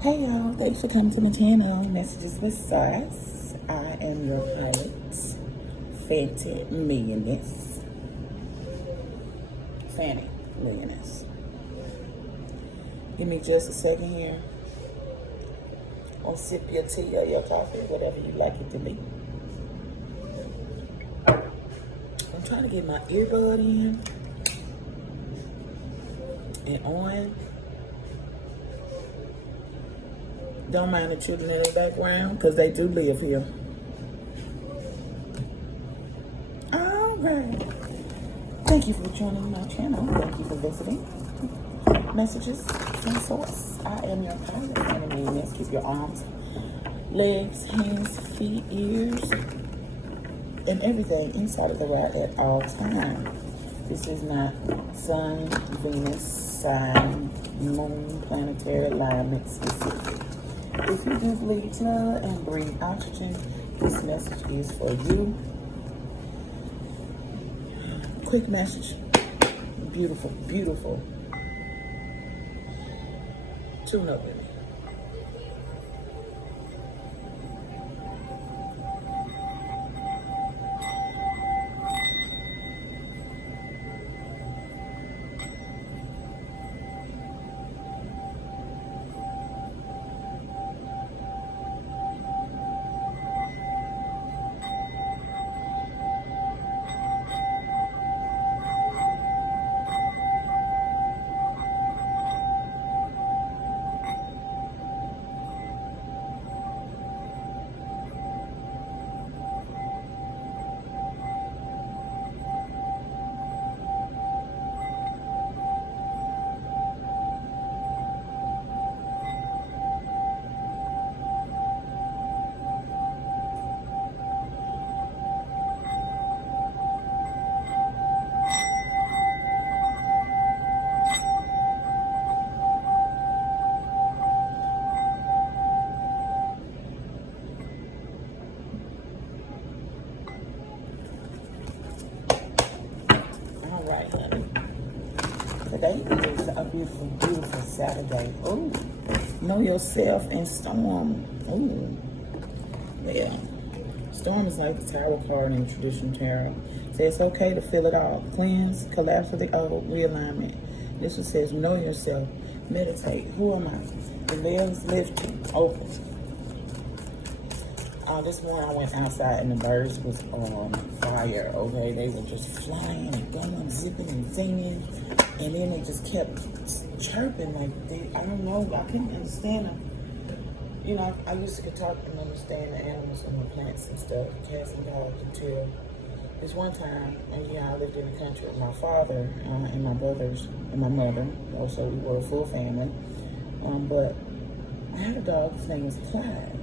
Hey y'all, thanks for coming to my channel, Messages with Sauce. I am your pilot, Fanny Millioness. Fanny Millioness. Give me just a second here. Or sip your tea or your coffee, whatever you like it to be. I'm trying to get my earbud in and on. Don't mind the children in the background because they do live here. All right. Thank you for joining my channel. Thank you for visiting. Messages and Source. I am your pilot, Fanny Millioness. Keep your arms, legs, hands, feet, ears, and everything inside of the ride at all times. This is not Sun, Venus, sign, moon, planetary alignment specific. If you do bleed blood and breathe oxygen, this message is for you. Quick message. Beautiful, beautiful. Tune up with me. Today is a beautiful, beautiful Saturday. Ooh, know yourself and Storm. Ooh, yeah. Storm is like the Tower card in traditional tarot. So it's okay to feel it all. Cleanse, collapse of the old, realignment. This one says, know yourself, meditate. Who am I? The veils lifting, open. This morning I went outside and the birds was on fire, okay? They were just flying and going, zipping and singing. And then they just kept chirping like I don't know, I couldn't understand them. You know, I used to talk and understand the animals and the plants and stuff, cats and dogs, until this one time, and I lived in the country with my father and my brothers and my mother. Also, we were a full family. But I had a dog, his name was Clyde.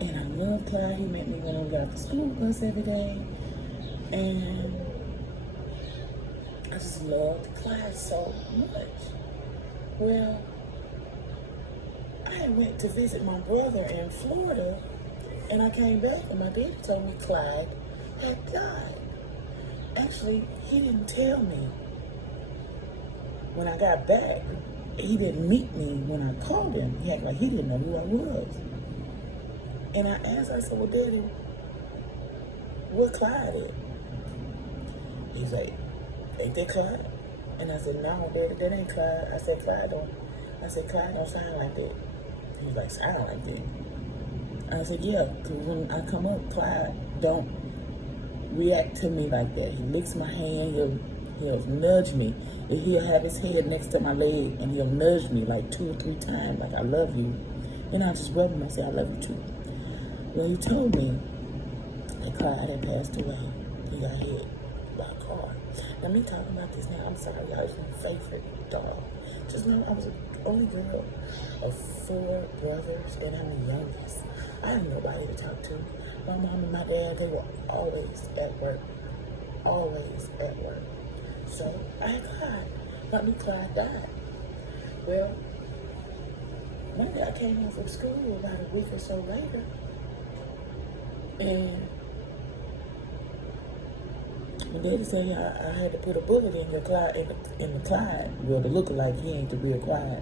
And I loved Clyde. He met me when we got the school bus every day. And I just loved Clyde so much. Well, I went to visit my brother in Florida, and I came back, and my daddy told me Clyde had died. Actually, he didn't tell me. When I got back, he didn't meet me when I called him. He acted like he didn't know who I was. And I asked, I said, well, Daddy, where Clyde at? He's like, ain't that Clyde? And I said, no, Daddy, that ain't Clyde. I said, Clyde don't sound like that. He was like, sound like that? I said, yeah, because when I come up, Clyde don't react to me like that. He licks my hand, he'll nudge me. He'll have his head next to my leg, and he'll nudge me like 2 or 3 times, like, I love you. And I just rub him and say, I love you too. Well, he told me that Clyde had passed away. He got hit by a car. Now, me talking about this now, I'm sorry, y'all. It's my favorite dog. Just know I was the only girl of 4 brothers, and I'm the youngest. I had nobody to talk to. My mom and my dad, they were always at work. Always at work. So, I had Clyde. But me, Clyde died. Well, one day I came home from school about a week or so later, and my daddy said I had to put a bullet in the Clyde, in the Clyde. Well, to look like he ain't the real Clyde.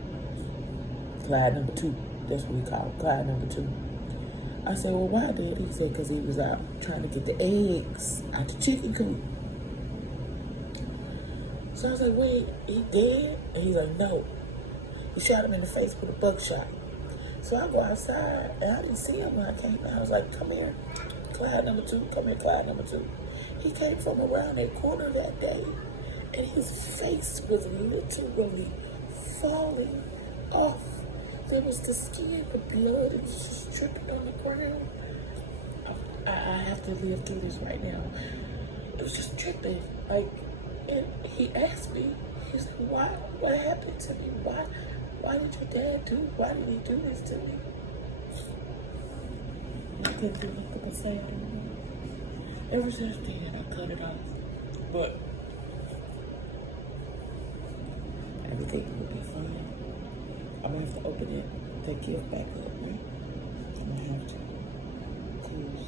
Clyde number 2. That's what we call it, Clyde number 2. I said, well, why, Dad? He said, because he was out trying to get the eggs out the chicken coop. So I was like, wait, he dead? And he's like, no. He shot him in the face with a buckshot. So I go outside, and I didn't see him when I came out. I was like, come here, Clyde number 2. Come here, Clyde number 2. He came from around that corner that day, and his face was literally falling off. There was the skin, the blood, it was just dripping on the ground. I have to live through this right now. It was just dripping. Like, and he asked me, he said, why? What happened to me? Why did your dad do? Why did he do this to me? I couldn't do nothing but say I don't know. Ever since then, I cut it off. But everything will be fine. I'm gonna have to open it, that gift back up, right? I'm gonna have to. Cause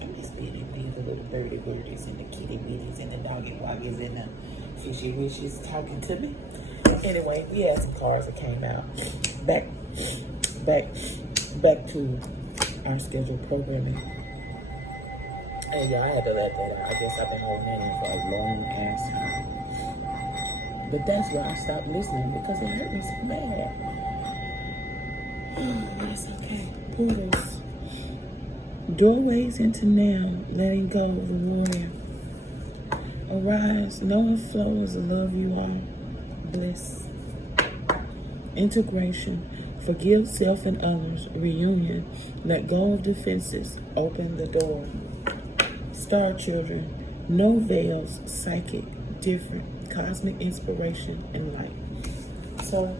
I miss being able to hear the little birdie birdies and the kitty bitties and the doggy woggies and the fishy wishes talking to me. Anyway, we had some cards that came out. Back to our scheduled programming. And y'all, I had to let that out. I guess I've been holding that in for a long ass time. But that's why I stopped listening, because it hurt me so bad. Oh, that's okay. Portals. Doorways into now, letting go of the warrior. Arise, knowing flow is the love you are. Bliss. Integration. Forgive self and others. Reunion. Let go of defenses. Open the door. Star children. No veils. Psychic. Different. Cosmic inspiration and light. So,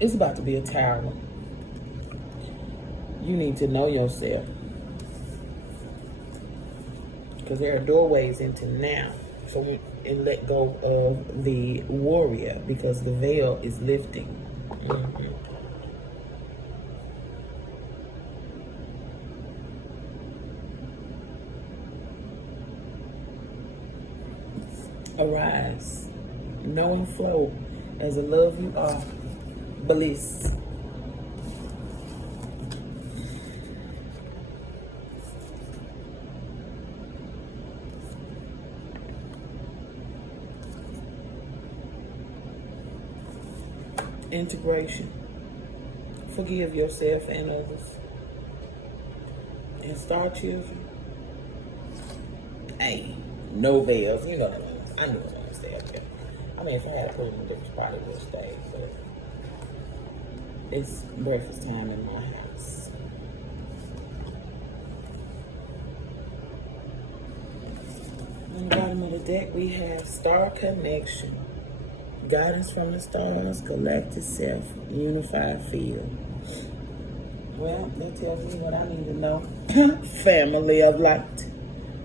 it's about to be a tower. You need to know yourself. Because there are doorways into now. So, and let go of the warrior, because the veil is lifting. Arise, know and flow as the love you are. Bliss. Integration. Forgive yourself and others. And star children. Hey, no veils. You know what I mean. I knew it was stay up there. I mean, if I had to put it in a different spot, it would stay. But it's breakfast time in my house. On the bottom of the deck, we have Star Connection. Guidance from the stars, galactic self, unified field. Well, that tells me what I need to know. Family of light.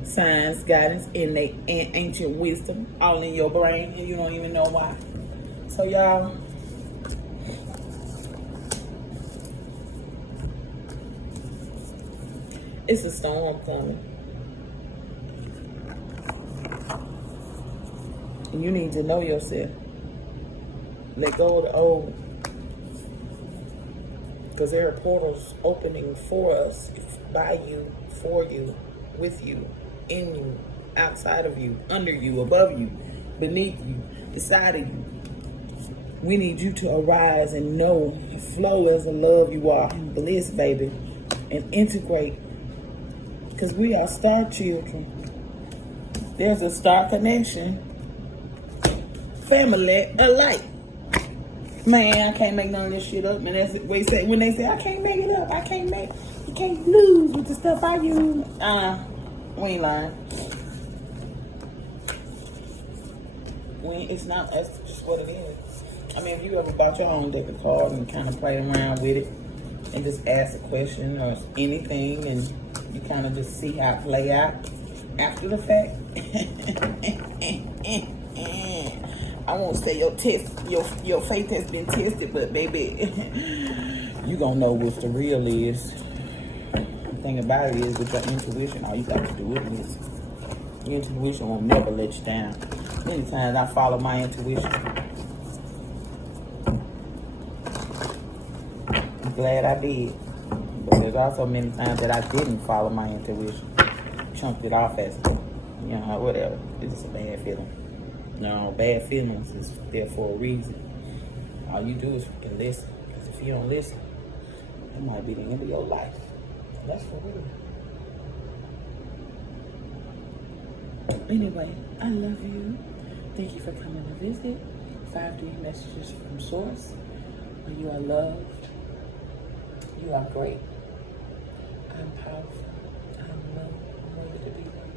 Signs, guidance, innate, and ancient wisdom. All in your brain, and you don't even know why. So, y'all, it's a storm coming. And you need to know yourself. Let go of the old. Because there are portals opening for us, by you, for you, with you, in you, outside of you, under you, above you, beneath you, beside of you. We need you to arise and know, flow as the love you are. Bliss, baby. And integrate. Because we are star children. There's a star connection. Family alike. Man, I can't make none of this shit up. Man, that's what they say when they say I can't make it up. You can't lose with the stuff I use. We ain't lying. It's not. That's just what it is. I mean, if you ever bought your own deck of cards and kind of play around with it and just ask a question or anything, and you kind of just see how it play out after the fact. I won't say your faith has been tested, but baby, you gonna know what the real is. The thing about it is, with your intuition, all you got to do is listen. Your intuition won't never let you down. Many times I follow my intuition. glad I did. But there's also many times that I didn't follow my intuition. Chunked it off as, you know, whatever. It's just a bad feeling. No, bad feelings is there for a reason. All you do is freaking listen. Because if you don't listen, it might be the end of your life. That's for real. Anyway, I love you. Thank you for coming to visit. 5D messages from Source. You are loved. You are great. I'm powerful. I'm loved. I'm worthy to be loved.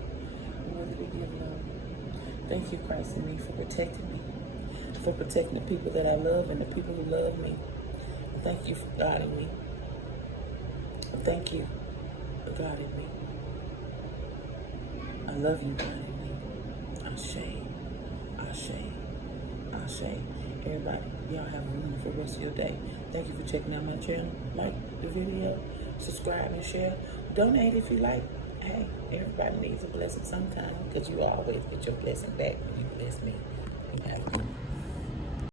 I'm worthy to give love. Thank you, Christ, and me, for protecting me. For protecting the people that I love and the people who love me. Thank you for guiding me. Thank you for guiding me. I love you, guiding me. Ashe. Ashe. Ashe. Everybody, y'all have a wonderful rest of your day. Thank you for checking out my channel. Like the video, subscribe and share. Donate if you like. Hey, everybody needs a blessing sometime because you always get your blessing back when you bless me. You have one.